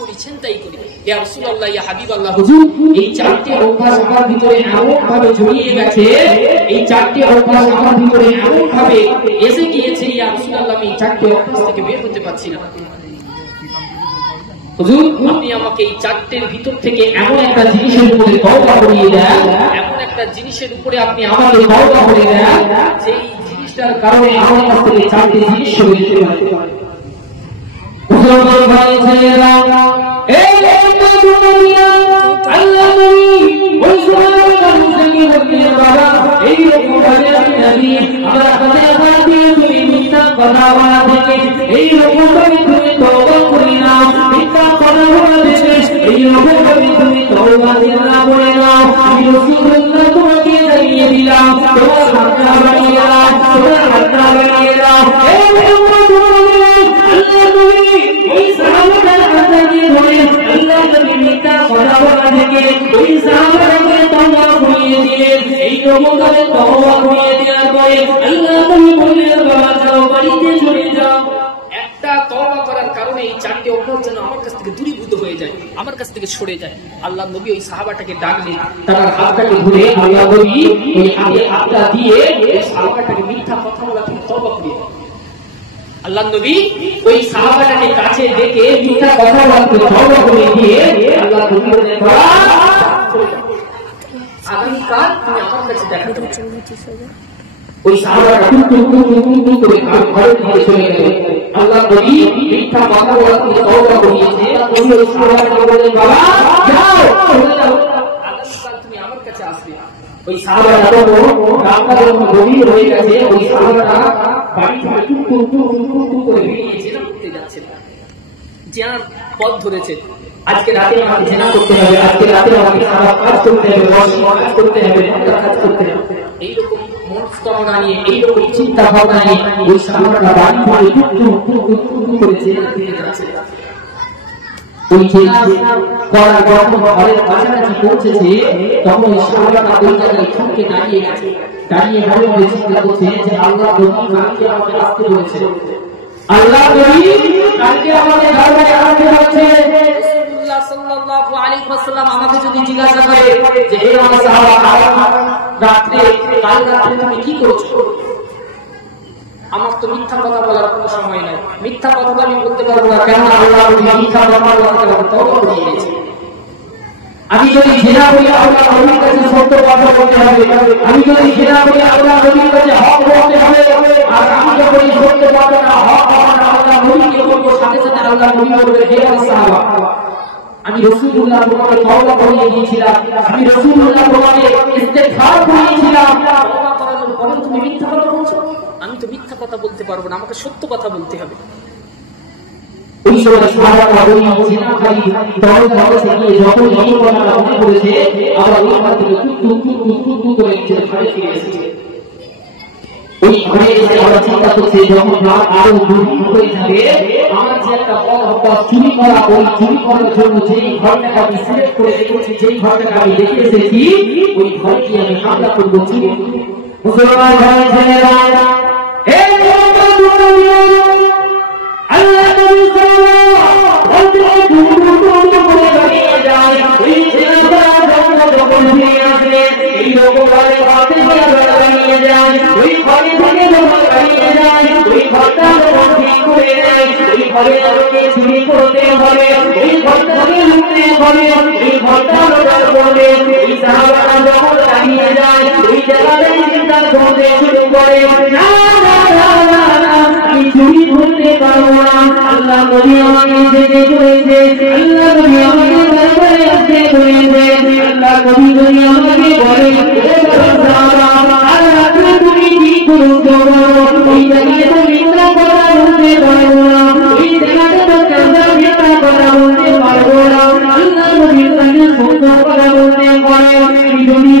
করেছেন তাই করি। ইয়া রাসূলুল্লাহ, ইয়া হাবিবাল্লাহ, হুজুর এই চারটি অভ্যাস আমার ভিতরে এমন ভাবে জড়িয়ে গেছে, এই চারটি অভ্যাস আমার ভিতরে এমন ভাবে এসে গিয়েছে, ইয়া রাসূলুল্লাহ আমি এই চারটি অভ্যাস থেকে বের হতে পারছি না। হুজুর আপনি আমাকে এই চারটির ভিতর থেকে এমন একটা জিনিসের উপরে তওবা করিয়ে দেন, এমন একটা জিনিসের উপরে আপনি আমাকে তওবা করে দেন যেই জিনিসটার কারণে আমার কাছ থেকে চারটি জিনিস সরে যেতে পারে। মুসলমান ভাই ছেলেরা, এই দুনিয়া আল্লাহ নবী ওই সুবহানাল্লাহ মুসলিম হতে বাবা এই রকম ভাবে নবী আমার কাছে আসবে, তুমি মিথ্যা কথা বলা থেকে এই রকম ভাবে তুমি তওবা করে নাও, মিথ্যা কথা বলা থেকে এই রকম ভাবে তুমি তওবা করে নাও। আমি রাসূলুল্লাহ তোমাকে জানিয়ে দিলাম, তোমার হাতটা বাড়িয়ে দাও, তোমার হাতটা বাড়িয়ে দাও। এই মুহাম্মদ আল্লাহ নবী ওই সাহাবাদের কথা দিয়ে বলে আল্লাহ নবী মিথ্যা কথা বলা থেকে ওই সাহাবাদেরকে তওবা করিয়ে দিয়ে এই রকম ভাবে তওবা করিয়ে দেওয়ার পরে আল্লাহ নবী বললেন, বাবা যাও বাড়িতে চলে যাও। একটা তওবা করার কারণে এই চারটি অভ্যাস যেন আমার কাছ থেকে দূরীভূত হয়ে যায়, আমার কাছ থেকে সরে যায়। আল্লাহ নবী ওই সাহাবাটাকে ডাকলেন, তার হাতটাকে ধরে আল্লাহ নবী ওই হাতটা দিয়ে ওই সাহাবাটাকে মিথ্যা কথা বলা থেকে তওবা করিয়ে দেন। আল্লাহ নবী ওই সাহাবাটাকে কাছে ডেকে মিথ্যা কথা বলতে তওবা করে দিয়ে আল্লাহ নবী বললেন, আগামীকাল তুমি আমার কাছে দেখা করবে। ওই সাহাবাটা করে ঘরে দিয়ে চলে গেল। আল্লাহ নবী মিথ্যা কথা বলতে তওবা করিয়েছে, ওই সাহাবাটাকে বললেন, বাবা যাও চলে যাও, আগামীকাল তুমি আমার কাছে আসবে। ওই সাহাবাটা রাতটা যখন গভীর হয়ে গেছে, ওই সাহাবাটা বাড়ি থেকে করে বেরিয়েছে, ঘুরতে যাচ্ছে, জেনার পথ ধরেছে। আজকে রাতে আমাকে জেনা করতে হবে, আজকে রাতে আমাকে খারাপ কাজ করতে হবে, কাজ করতে হবে, কাজ করতে হবে, এইরকম মনস্তরণা নিয়ে এইরকম চিন্তা ভাবনা নিয়ে ওই সাহাবাটা বাড়ি থেকে করে জেনা দিয়ে যাচ্ছে। ওই জেনা করার যখন ঘরের কাছাকাছি পৌঁছেছে তখন ওই সাহাবাটা ওই জায়গায় থমকে দাঁড়িয়ে গেছে, দাঁড়িয়ে ভাবে ভাবে চিন্তা করছে যে আল্লাহ নবী কালকে আমাকে আসতে বলেছে, আল্লাহ নবী কালকে আমাকে দরবারে আসতে বলেছে। রাসূলুল্লাহ সাল্লাল্লাহু আলাইহি ওয়াসাল্লাম আমাকে যদি জিজ্ঞাসা করে যে হে আমার সাহাবা রাতে কাল রাতে তুমি কি করেছো, আমার তো মিথ্যা কথা বলার কোনো সময় নাই, মিথ্যা কথা তো আমি বলতে পারবো না, কেন আল্লাহ নবী মিথ্যা কথা বলতে তওবা করে দিয়েছে। আমি যদি জিনা বলি আল্লাহ নবীর কাছে সত্য কথা বলতে হবে, আমি যদি জিনা বলি আল্লাহ নবীর কাছে হক বলতে হবে, আর আমি যখন সত্য কথা না হক কথা আল্লাহ নবীকে বলবো, সাথে সাথে আল্লাহ নবী বলবে হে সাহাবা আমি রাসূলুল্লাহ তোমাকে তওবা করিয়ে দিয়েছিলাম, আমি রাসূলুল্লাহ তোমাকে ইস্তেগফার করিয়েছিলাম, তওবা করার পর তুমি মিথ্যা কথা বলছো। আমি তো মিথ্যা কথা বলতে পারবো না, আমাকে সত্য কথা বলতে হবে। ওই সময় সাহাবারা ওই জিনাকারী দরজা থেকে যখন এই কথাটা মনে করেছে, আবার ওই ঘর থেকে টুক করে ঘরে ফিরে এসেছে। ওই ঘরে এসে আবার চিন্তা করছে, যখন রাত আরো গভীর হয়ে যাবে, আমার যে একটা অভ্যাস চুরি করা, ওই চুরি করার জন্য যেই ঘরটাকে আমি সিলেক্ট করে রেখেছি, যেই ঘরটাকে আমি রেখে এসেছি, ওই ঘরে কি আমি হামলা করবো, চুরি করবো। মুসলমান ভাই ছেলেরা, এই আল্লাহ নবী সাল্লাল্লাহু আলাইহি ওয়াসাল্লাম করে বানিয়ে যায়, ওই ছেলেটা যখন ফিরে আসে এই রকম ভাবে হাতে বানিয়ে যায়, ওই ঘরে থেকে যখন বানিয়ে যায়, ওই ঘরটা যখন ঠিক করে নেয়, ওই ঘরে আমাকে চুরি করতে হবে, ওই ঘরটাকে লুটতে হবে, এই ঘরটা লোটার করবে। এই সাহাবারা যখন বানিয়ে যায়, ওই জায়গাটাই চিন্তা করতে শুরু করে, না না না না আমি চুরি করতে পারবো না, আল্লাহ নবী আমাকে যেতে করেছে, আল্লাহ নবী আমাকে দরবারে আসতে বলেছে, আল্লাহ নবী যদি আমাকে বলে আর রাতে তুমি কি করছো, ওই জায়গায় তো মিথ্যা কথা বলতে পারবো না, ওই জায়গায় তো মিথ্যা কথা বলতে পারবো না, আল্লাহ নবীর কাছে সত্য কথা বলতে পারে। যদি